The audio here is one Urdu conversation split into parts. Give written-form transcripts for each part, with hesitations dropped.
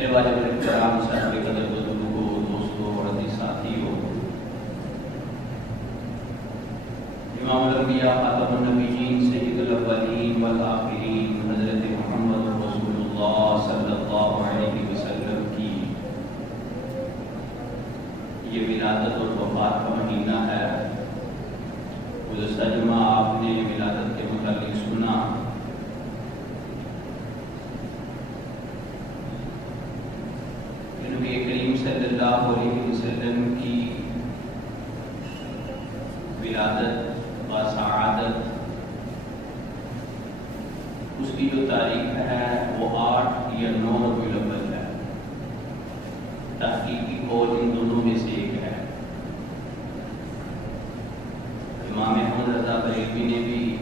میرے والد کرام صاحب قدر بزرگوں دوستوں اور عزیز ساتھیوں، امام الانبیاء خاتم النبیین سید الاولین والآخرین حضرت محمد رسول اللہ صلی اللہ علیہ وسلم کی یہ ولادت اور وفات کا مہینہ ہے۔ گزشتہ جمعہ آپ نے ولادت کے متعلق سنا۔ نبی کریم صلی اللہ علیہ وسلم کی ولادت و سعادت، اس کی جو تاریخ ہے وہ 8 یا 9 ربیع الاول ہے۔ تحقیقی قول ان دونوں میں سے ایک ہے۔ امام احمد رضا بریلوی نے بھی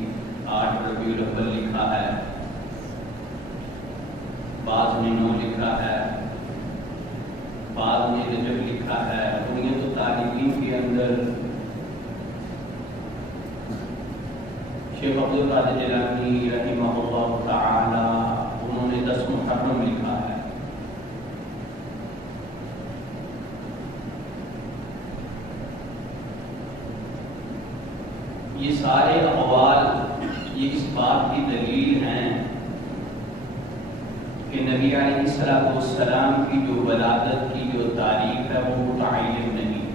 8 ربیع الاول لکھا ہے، بعض نے 9 لکھا ہے، بعض نے رجب لکھا ہے۔ اور یہ تو طالبین کے اندر شیخ عبد القادر جیلانی رحمہ اللہ تعالی انہوں نے 10 محرم لکھا ہے۔ یہ سارے اقوال یہ اس بات کی دلیل ہیں کہ نبی علیہ السلام کی جو ولادت کی جو تاریخ ہے وہ متعین نہیں،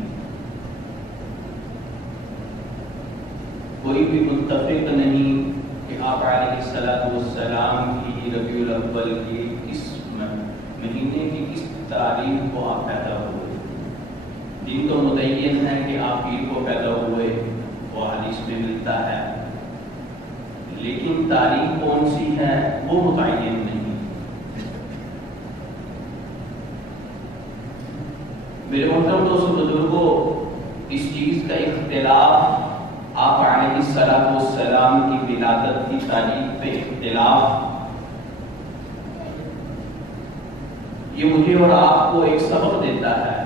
کوئی بھی متفق نہیں کہ آپ علیہ السلام کی ربیع الاول کی کس مہینے کی کس تاریخ کو آپ پیدا ہوئے۔ دن تو متعین ہے کہ آپ عید کو پیدا ہوئے، وہ حدیث میں ملتا ہے، لیکن تاریخ کون سی ہے وہ متعین نہیں۔ میرے محترم دوستو بزرگوں، اس چیز کا اختلاف، آپ علیہ السلام کی ولادت کی تاریخ پہ اختلاف، یہ مجھے اور آپ کو ایک سبق دیتا ہے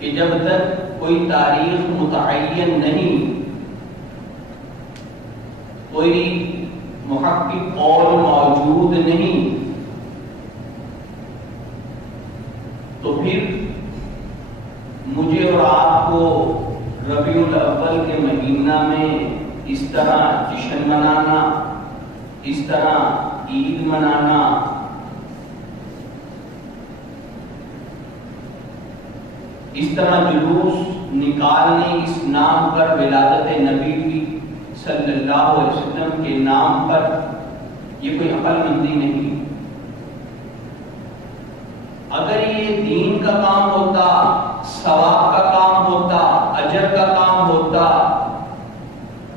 کہ جب تک کوئی تاریخ متعین نہیں، کوئی محقق قول موجود نہیں، تو پھر مجھے اور آپ کو ربیع الاول کے مہینہ میں اس طرح جشن منانا، اس طرح عید منانا، اس طرح جلوس نکالنے اس نام پر، ولادت نبی کی صلی اللہ علیہ وسلم کے نام پر، یہ کوئی عقل مندی نہیں۔ اگر یہ دین کا کام ہوتا، ثواب کا کام ہوتا، اجر کا کام ہوتا،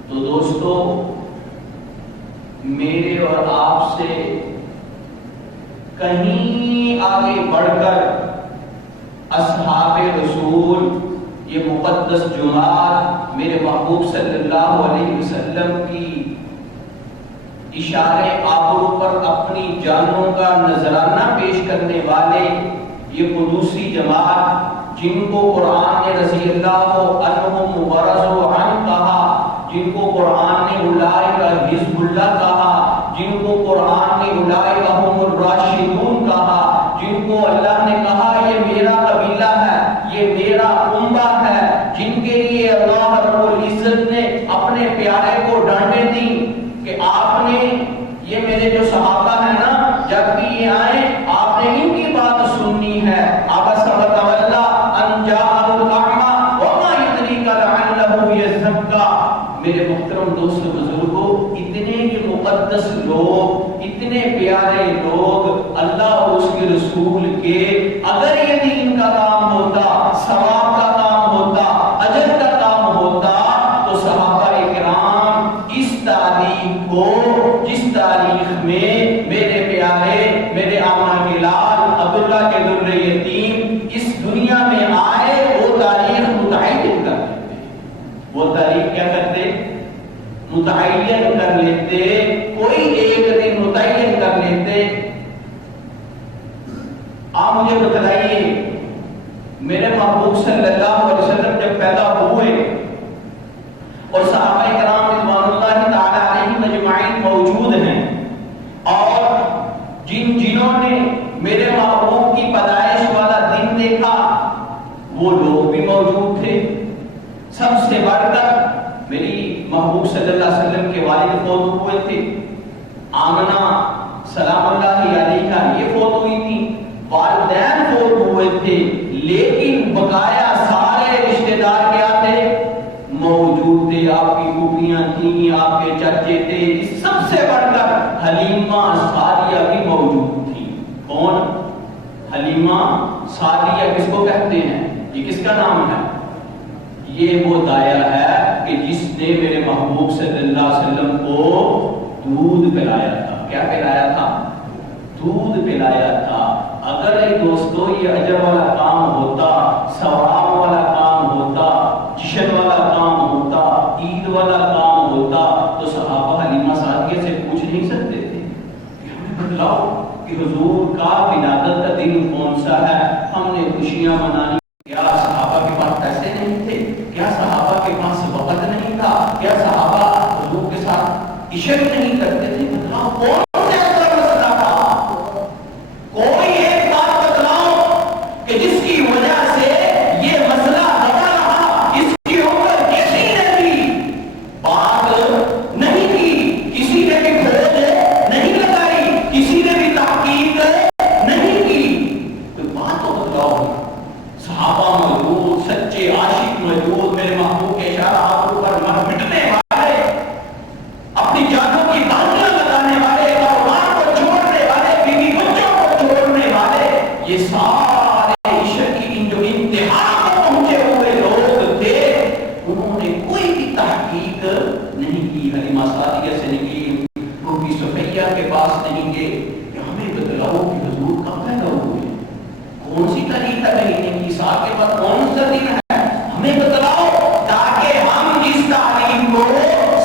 تو دوستو میرے اور آپ سے کہیں آگے بڑھ کر اصحاب رسول یہ مقدس جمعات میرے محبوب صلی اللہ علیہ وسلم کی اشارے آبرو پر اپنی جانوں کا نذرانہ پیش کرنے والے یہ قدوسی جماعت، جن کو قرآن نے رضی اللہ عنہم ورضوا عنہ کہا، جن کو قرآن نے اولئک حزب اللہ کہا، جن کو قرآن نے اولئک هم الراشدون کہا، جن کو اللہ نے کہا یہ میرا قبیلہ ہے، یہ میرا امہ ہے، جن کے لیے اللہ رب العزت نے اپنے پیارے کو ڈانٹیں دی کہ آپ نے یہ میرے جو صحابہ ہیں نا، جب بھی یہ آئیں آپ نے ان کی بات سننی ہے۔ عبس وتولی ان جاءہ الاعمی وما یدریک لعلہ یزکا۔ میرے محترم دوست بزرگوں، اتنے یہ مقدس لوگ، اتنے پیارے لوگ اللہ اور اس کے رسول کے، اگر یہ دین کا کام ہوتا، ثواب کا کام ہوتا، اجر کا کام ہوتا، تو صحابہ کرام اس تاریخ کو، جس تاریخ میں میرے پیارے، میرے آمنہ کے لال عبداللہ کے در یتیم اس دنیا میں آئے، وہ تاریخ متعین کر لیتے۔ وہ تاریخ کیا کرتے؟ متعین کر لیتے، کوئی ایک دن متعین کر لیتے۔ آپ مجھے بتلائیے، میرے محبوب صلی اللہ علیہ وسلم جب پیدا ہوئے اور صحابہ کرام رضوان اللہ تعالی علیہم اجمعین محبوب صلی اللہ علیہ وسلم کے والد فوت ہوئے تھے، آمنہ سلام اللہ علیہا یہ فوت ہوئی تھی، والدین فوت ہوئے تھے، لیکن بقایا سارے رشتہ دار کیا تھے؟ موجود تھے۔ آپ کی پھوپھیاں تھیں، آپ کے چچے تھے، سب سے بڑھ کر حلیمہ سعدیہ بھی موجود تھی۔ کون؟ حلیمہ سعدیہ کس کو کہتے ہیں؟ یہ کس کا نام ہے؟ یہ وہ دایا ہے کہ جس نے میرے محبوب صلی اللہ علیہ وسلم کو دودھ پلایا تھا۔ کیا پلایا تھا؟ دودھ پلایا تھا۔ اگر دوستو یہ اجر والا کام ہوتا، ثواب والا کام ہوتا، جشن والا کام ہوتا، عید والا کام ہوتا، تو صحابہ حلیمہ سعدیہ سے پوچھ نہیں سکتے تھے کہ ہمیں بتلاؤ کہ حضور کا ولادت کا دن کون سا ہے، ہم نے خوشیاں منانی۔ کیا صحابہ کے پاس پیسے نہیں تھے؟ کیا صحابہ کے پاس وقت نہیں تھا؟ کیا صحابہ حضور کے ساتھ عشق نہیں کرتے تھے؟ بتلاؤ کون سے ایسا مسئلہ تھا؟ کوئی ایک بات بتلاؤ کہ جس کی وجہ سے یہ مسئلہ بڑا رہا، اس کے اوپر کسی نے بھی بات نہیں کی، کسی نے بھی کھوج نہیں لگائی، کسی نے بھی تحقیق نہیں کی، تو بات تو بتلاؤ۔ صحابہ موجود، سچے عاشق موجود، میرے محبوب کے اشارہ آبرو پر مٹنے والے، اپنی جانوں کی دھانیاں لگانے والے، کاروبار کو چھوڑنے والے، بیوی بچوں کو چھوڑنے والے، یہ سارے عشق کی جو انتہا پر پہنچے ہوئے لوگ تھے، انہوں نے کوئی بھی تحقیق نہیں کی، حلیمہ سعدیہ سے نہیں کی، روبی صفیہ کے پاس نہیں گئے کہ ہمیں بتلاؤ کہ حضور کب پیدا ہوئے، کون سی تاریخ ہے مہینے کی، سال کے بعد کون سا دن ہے، ہمیں بتلاؤ، تاکہ ہم اس تاریخ کو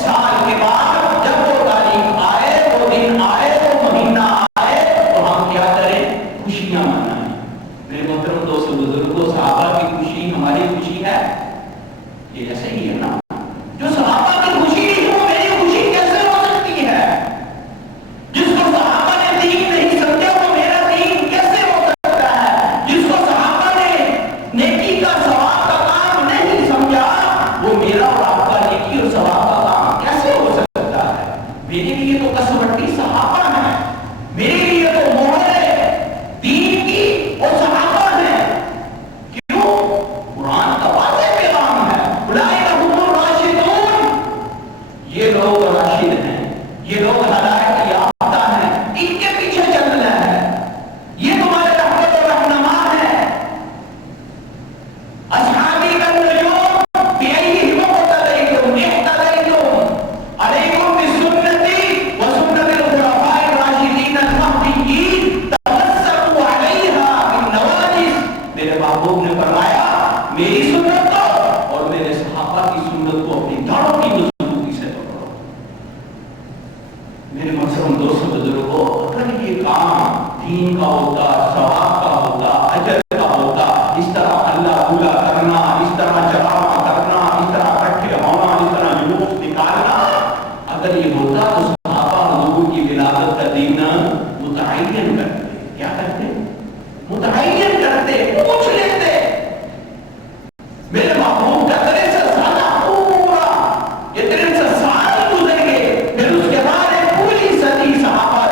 سال کے بعد جب وہ تاریخ آئے، وہ دن آئے، وہ مہینہ آئے، تو ہم کیا کریں؟ خوشیاں منائیں۔ میرے محترم دوست بزرگوں، صحابہ کی خوشی ہماری خوشی ہے؟ یہ ایسے ہی ہے نا، جو صحابہ کی خوشی نہیں وہ میری خوشی کیسے ہو سکتی ہے؟ جس کو صحابہ نے دین نہیں سمجھا وہ میرا دین کیسے ہو سکتا ہے؟ جس کو صحابہ نے نیکی کا ثواب کا کام نہیں سمجھا وہ میرا اور آپ کا نیکی اور ثواب کا کام کیسے ہو سکتا ہے؟ میرے لیے تو کسوٹی صحابہ ہے، میرے لیے تو مہر دین کی وہ صحابہ ہے۔ کیوں؟ قرآن کا واضح پیغام ہے، اولئک هم الراشدون، یہ لوگ راشد ہیں، یہ لوگ ہدایت یافتہ ہیں، ان کے پیچھے چلنا ہے، یہ تمہارے رحمت و رہنما ہے۔ اصحابی النجوم بأيهم اقتديتم اهتديتم عليكم بسنتي وسنة الخلفاء الراشدين المهديين تمسكوا عليها بالنواجذ۔ میرے محبوب نے فرمایا میری سنت کو اور میرے صحابہ کی سنت کو اپنی داڑھوں کی مضبوطی سے پکڑو۔ میرے محترم دوستو بزرگوں، اگر یہ کام دین کا ہوتا، ثواب کا ہوتا، اجر کا ہوتا، اس طرح اللہ بولا کرنا، اس طرح جواب کرنا، اس طرح اکٹھے ہونا، اس طرح جلوس نکالنا، اگر یہ ہوتا تو صحابہ حضور کی ولادت کا دن متعین کرتے۔ کیا کرتے؟ متعین کرتے، پوچھ لیتے۔ میرے محبوب کا 63 سال پورا، یہ 63 سال گزر گئے، پھر اس کے بعد ایک پوری صدی صحابہ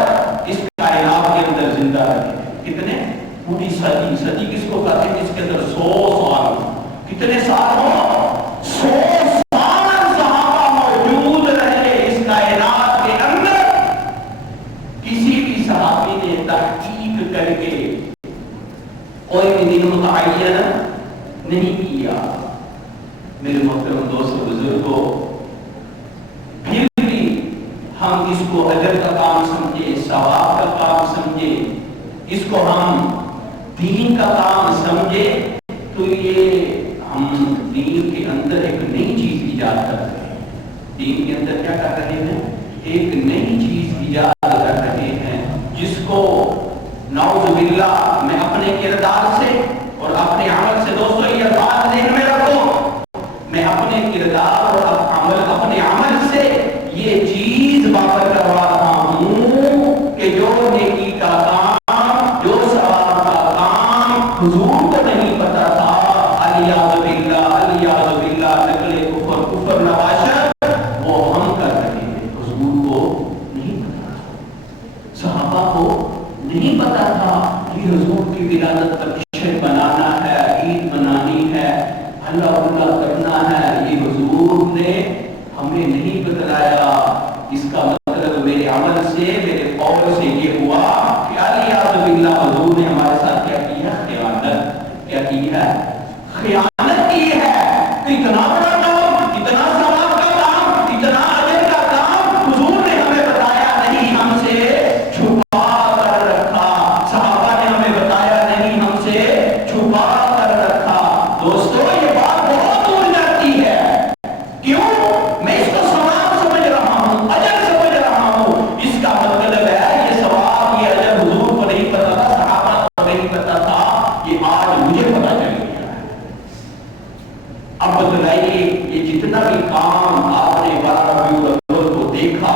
اس کائنات کے اندر زندہ رہے۔ کتنے؟ پوری صدی۔ صدی کس کو کہتے ہیں؟ جس کے اندر 100 سال۔ کتنے سال ہو؟ 100 سال صحابہ موجود رہے اس کائنات کے اندر۔ کسی بھی صحابی نے تحقیق کر کے کوئی بھی دن متعین نہیں کیا۔ میرے محترم دوست بزرگوں، پھر بھی ہم اس کو اجر کا کام سمجھے، ثواب کا کام سمجھے، اس کو ہم دین کا کام سمجھے، تو یہ ہم دین کے اندر ایک نئی چیز ایجاد کر رہے ہیں۔ دین کے اندر کیا کر رہے ہیں؟ ایک نئی چیز ایجاد کر رہے ہیں، جس کو نعوذ باللہ میں اپنے کردار سے اور اپنے عمل سے، دوستو یہ بات ذہن میں رکھو، میں اپنے کردار اور اپنے عمل سے یہ چیز واپس کروا رہا ہوں کہ جو نیکی کا کام، جو ثواب کا کام حضور کو نہیں پتا تھا، علیاذ باللہ نقل کفر نباشت، وہ پتا تھا کہ حضور کی ولادت پر جشن بنانا ہے، عید منانی ہے، اللہ اللہ کرنا ہے، یہ حضور نے ہمیں نہیں بتلایا. اس کا مطلب میرے عمل سے، میرے قول سے یہ ہوا کہ الیاذ باللہ حضور نے ہمارے ساتھ کیا کی ہے؟ خیانت. کیا کی ہے؟ خیانت کی ہے. اتنا بڑا کام، اتنا ثواب کا کام، اتنا اجر کا کام حضور نے ہمیں بتایا نہیں، ہم سے چھپا کر رکھا. صحابہ نے ہمیں بتایا نہیں، ہم سے چھپا کر رکھا. دوستو یہ بات بہت دور جاتی ہے. کیوں؟ میں اس کو ثواب سمجھ رہا ہوں، اجر سمجھ رہا ہوں. اس کا مطلب ہے یہ ثواب، یہ اجر حضور کو نہیں پتا تھا، صحابہ کو نہیں پتا تھا، یہ آج مجھے پتا چل گیا. اب بتلائیے یہ جتنا بھی کام آپ نے 12 ربیع الاول کو دیکھا،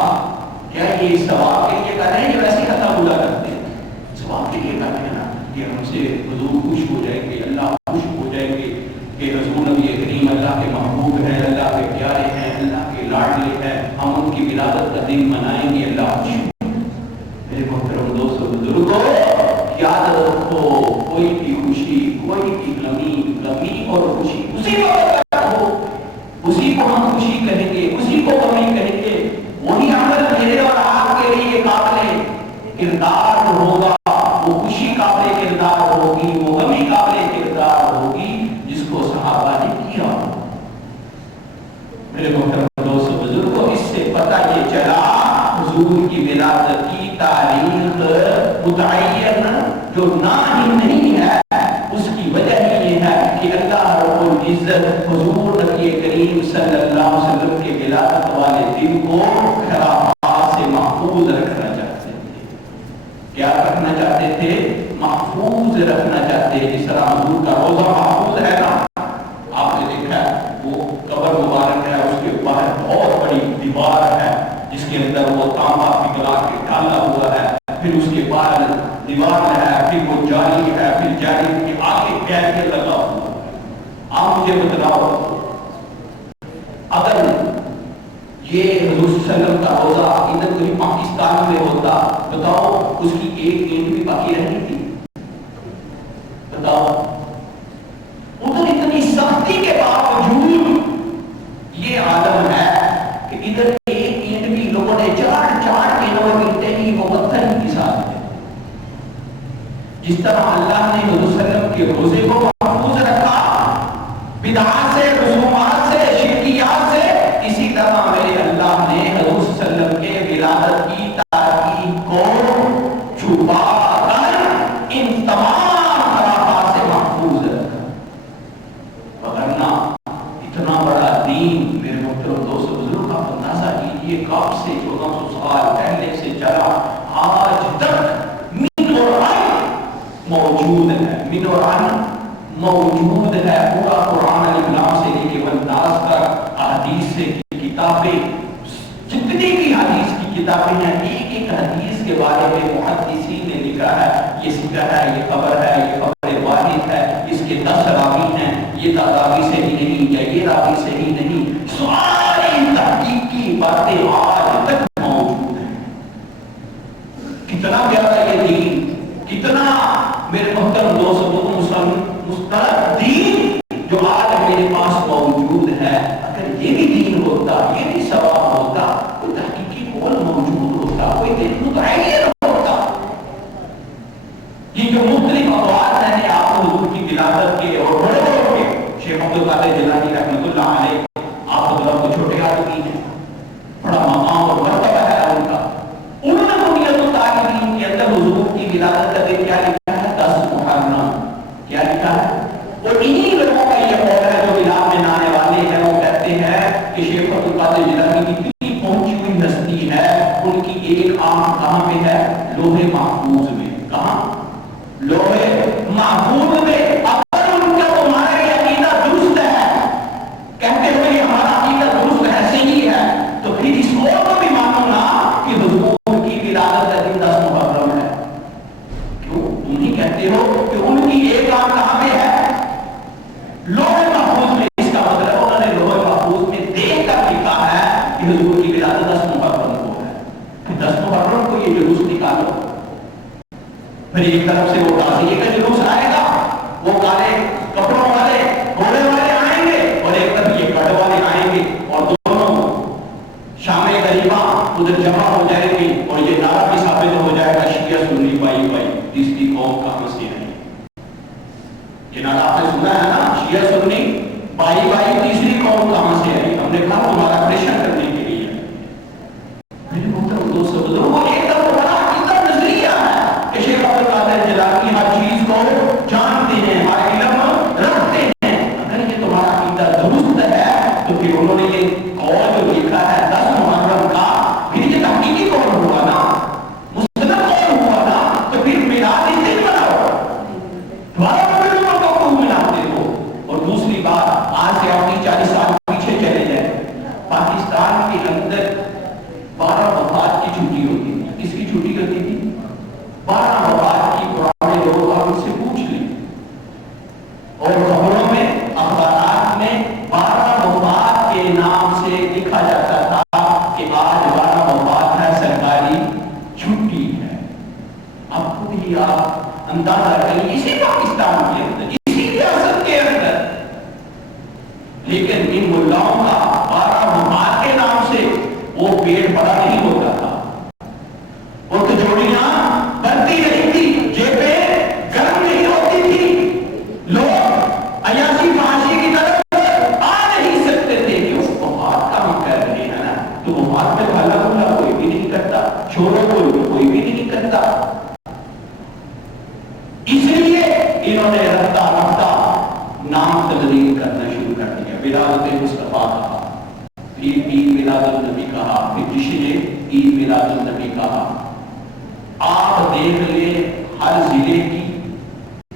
کیا یہ ثواب کے لیے کر رہے ہیں یا ویسے خطا بولا کرتے ہیں؟ ثواب کے لیے کر رہے ہیں نا، کہ ہم سے حضور خوش ہو جائیں گے، اللہ خوش ہو جائیں گے کہ حضور نبی کریم اللہ کے محبوب ہیں، اللہ کے پیارے ہیں، اللہ کے لاڈلے ہیں، ہم ان کی ولادت کا دن منائیں گے، اللہ خوش ہو. میرے محترم دوستو بزرگوں، یاد رکھو کوئی بھی خوشی، کوئی بھی غمی اور خوشی اسی وقت ہو، اسی کو ہم خوشی کہیں گے، اسی کو غمی کہیں گے. وہی عمل میرے اور آپ کے لیے قابل کردار ہوگا، وہ خوشی قابل کردار ہوگی، وہ غمی قابل کردار ہوگی جس کو صحابہ نے کیا. میرے محترم دوست بزرگوں، اس سے پتہ یہ چلا حضور کی ولادت کی تاریخ متعین جو نہ ہی نہیں ہے، اس کی وجہ یہ ہے کہ اللہ رب العزت حضور نبی کریم صلی اللہ علیہ وسلم کے ولادت والے دن کو خرافات سے محفوظ رکھنا چاہتے تھے. کیا رکھنا چاہتے تھے؟ محفوظ رکھنا چاہتے ہیں. جس طرح حضور کا روزہ محفوظ ہے نا، آپ نے دیکھا وہ قبر مبارک ہے، اس کے باہر بہت بڑی دیوار ہے جس کے اندر وہ تانبا پگھلا کے ڈالا ہوا ہے، پھر اس کے بعد دیوار ہے، پھر وہ جالی ہے، پھر جالی کے آگے کیسے لگا ہوا ہے. آپ مجھے بتلاؤ اگر یہ حضور صلی اللہ علیہ وسلم کا روزہ ادھر کوئی پاکستان میں ہوتا، بتاؤ اس کی ایک اینٹ بھی باقی رہنی تھی؟ بتاؤ. ادھر اتنی سختی کے باوجود یہ عالم ہے کہ ادھر ایک اینٹ بھی لوگوں نے چاٹ چاٹ کے لوگ گرتے ہی وہ پتھر کے ساتھ ہے. جس طرح اللہ نے حضور صلی اللہ علیہ وسلم کے روزے کو محفوظ رکھا بدعات سے، رسومات سے، شرکیات سے، اسی طرح میرے اللہ نے حضور صلی اللہ علیہ وسلم کے ولادت کی تاریخ کو چھپا کر ان تمام خرافات سے محفوظ رکھا. وگرنہ اتنا بڑا دین میرے محترم دوست بزرگ کا اندازہ کیجیے کب سے 1400 سال پہلے سے چلا آج تک من اور عن موجود ہے، من اور عن موجود ہے. پورا قرآن الکلام سے لے کے والناس تک، احادیث سے کتابیں، جتنی بھی حدیث کی کتابیں ہیں، ایک ایک حدیث کے بارے میں محدثین نے لکھا ہے، یہ ذکر ہے، یہ خبر ہے، یہ خبر واحد ہے، اس کے 10 راوی ہیں، یہ راوی سے ہی نہیں یا یہ راوی سے ہی نہیں، ساری تحقیق کی باتیں آج تک موجود ہیں. کتنا پیارا یہ دین، کتنا میرے محترم دوستوں مسترد دین جو آج میرے پاس موجود ہے. اگر یہ بھی دین ہوتا، یہ بھی ثواب ہوتا، کوئی تحقیقی قول موجود ہوتا، کوئی دین متعین ہوتا. یہ جو مختلف اقوال میں نے آپ کو حضور کی ولادت کے اور بڑے بڑوں کے، شیخ عبد القادر جیلانی رحمۃ اللہ علیہ، آپ حضرات کو چھوٹے آدمی ہیں، بڑا مقام اور مرتبہ ہے ان کا. انہوں نے بنیاد الطالبین کے اندر حضور کی ولادت کا دن کیا لکھا ہے؟ 10 محرم. کیا لکھا ہے؟ اور انہی لوگوں کا یہ قول ہے جو میلاد میں آنے والے ہیں، وہ کہتے ہیں کہ شیخ عبد القادر جیلانی کی اتنی پہنچی ہوئی ہستی ہے، ان کی ایک آنکھ کہاں پہ ہے؟ لوح محفوظ میں. کہاں؟ لوح محفوظ میں. اگر ان کا تمہارا یہ عقیدہ درست ہے، کہتے ہوئے یہ ہمارا عقیدہ درست ہے، صحیح ہے، تو پھر اس قول کو بھی مانو نا کہ حضور کی ولادت کا دن 10 محرم ہے. کیوں تم ہی کہتے ہو کہ ان کی ایک آنکھ کہاں پہ ہے؟ لوح محفوظ میں. اس کا مطلب انہوں نے لوح محفوظ میں دیکھ کر لکھا ہے کہ حضور کی ولادت 10 محرم کو ہے. 10 محرم کو یہ جلوس نکالو. پھر ایک طرف سے وہ تازیے کا جلوس آئے گا، وہ کالے کپڑوں والے گھوڑے والے آئیں گے، اور ایک طرف یہ کٹ والے آئیں گے، اور دونوں شام غریبہ ادھر جمع ہو جائے گی، اور یہ نعرہ بھی ثابت ہو جائے گا شیعہ سنی بائی بائی تیسری قوم کہاں سے آئی؟ یہ نعرہ آپ نے سنا ہے نا، شیعہ سنی بائی بائی تیسری قوم کہاں سے آئی؟ ہم نے کہا تمہارا پریشر کرنے کے لیے میرے محترم دوستو بزرگوں، ایک طرف بڑا عقیدہ نظریہ ہے کہ شیخ عبد القادر جیلانی ہر چیز کو جانتے ہیں، ہر علم رکھتے ہیں۔ اگر یہ تمہارا عقیدہ درست ہے تو پھر انہوں نے یہ قول جو لکھا ہے 10 محرم کا، پھر یہ تحقیقی قول ہوا نا، مستند قول ہوا نا، تو پھر میلاد اس دن مناؤ، دوبارہ کو مناتے ہو۔ اور دوسری بات، آج سے آپ 40 سال پیچھے چلے جائیں، پاکستان کے اندر 12 وفات کی چھٹی ہوتی تھی۔ کس کی چھٹی ہوتی تھی؟ 12 وفات کی۔ پرانے لوگ آپ ان سے پوچھ لیں، اور خبروں میں اخبارات میں 12 وفات کے نام سے لکھا جاتا تھا کہ آج 12 وفات ہے، سرکاری چھٹی ہے۔ اب خود ہی آپ اندازہ کریں، اسی پاکستان کے اندر، اسی ریاست کے اندر، لیکن ان ملاؤں کا 12 وفات کے نام سے وہ پیٹ بڑا نہیں ہوتا تھا، وہ کچوڑیاں بنتی نہیں تھی، جیبیں گرم نہیں ہوتی تھی، لوگ عیاشی فحاشی کی طرف آ نہیں سکتے تھے کہ اس وفات کا ہم کر رہے ہیں نا، تو وفات میں بھلا بھلا کوئی بھی نہیں کرتا، چھوڑو کوئی بھی نہیں کرتا۔ اس لیے انہوں نے رفتہ رفتہ نام تبدیل کرنا شروع کر دیا، ولادت مصطفیٰ کہا، پھر عید میلاد النبی کہا، پھر جشن عید میلاد النبی کہا۔ آپ دیکھ لیں ہر ضلع کی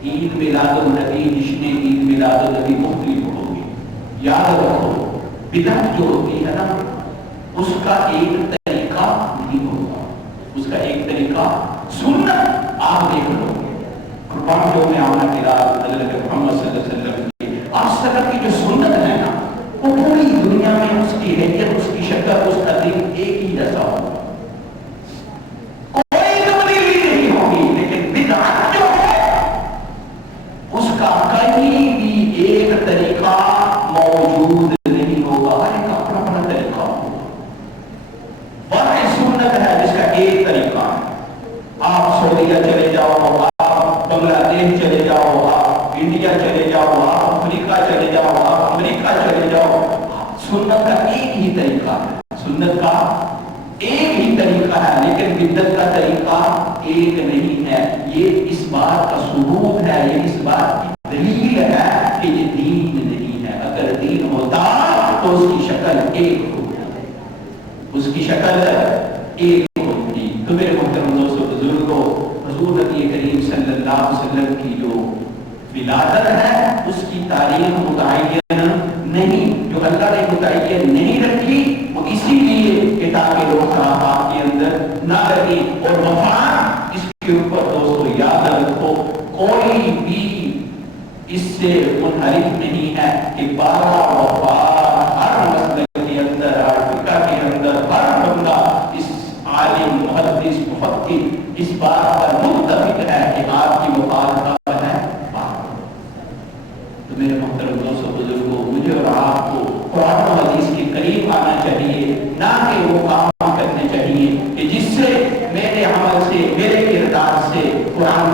عید میلاد النبی، جشن عید میلاد النبی مختلف ہوگی۔ یاد رکھو، بدعت جو ہوتی ہے نا، اس کا ایک طریقہ نہیں ہوگا، اس کا ایک طریقہ سنت آپ دیکھ لو، قربان جو میں آمنہ کی رات حضرت محمد صلی اللہ علیہ وسلم کی آپ سلم کی جو سنت ہے نا، وہ پوری دنیا میں اس کی حیثیت، اس کی شکل، اس کا دن ایک ہی جیسا ہوگا، کوئی تبدیلی نہیں ہوگی۔ لیکن بدعت جو ہے اس کا کہیں بھی ایک طریقہ موجود نہیں ہوگا، ہر ایک اپنا اپنا طریقہ ہوگا۔ واحد سنت ہے جس کا ایک طریقہ ہے۔ آپ سعودیہ چلے جاؤ، آپ بنگلہ دیش چلے جاؤ، آپ انڈیا چلے جاؤ، آپ افریقہ چلے جاؤ، آپ امریکہ چلے جاؤ، سنت کا ایک ہی طریقہ ہے، سنت کا ایک ہی طریقہ ہے، لیکن بدعت کا طریقہ ایک نہیں ہے۔ یہ اس بات کا ثبوت ہے، یہ اس بات کی دلیل ہے کہ یہ دین نہیں ہے۔ اگر دین ہوتا تو اس کی شکل ایک ہوتی، اس کی شکل ایک ہوتی۔ تو میرے محترم دوستو بزرگوں، حضور نبی کریم صلی اللہ علیہ وسلم کی جو ولادت ہے اس کی تاریخ متعین نہیں، جو اللہ نے متعین نہیں رکھی وہ اسی لیے کہ تاکہ لوگ خرافات کے اندر نہ رہیں۔ اور وفات اس کے اوپر دوستو یاد رکھو، کوئی بھی اس سے منحرف نہیں ہے کہ 12 وفات ہر مسئلے کے اندر، ہر فقہ کے اندر ہر بندہ، اس عالم محدث مفکر اس بات پر متفق ہے کہ آپ کی وفات کب ہے؟ تو میرے محترم دوستو بزرگوں، مجھے اور آپ کو قرآن و حدیث کے قریب آنا چاہیے، نہ کہ وہ کام کرنے چاہیے کہ جس سے میرے عمل سے، میرے کردار سے قرآن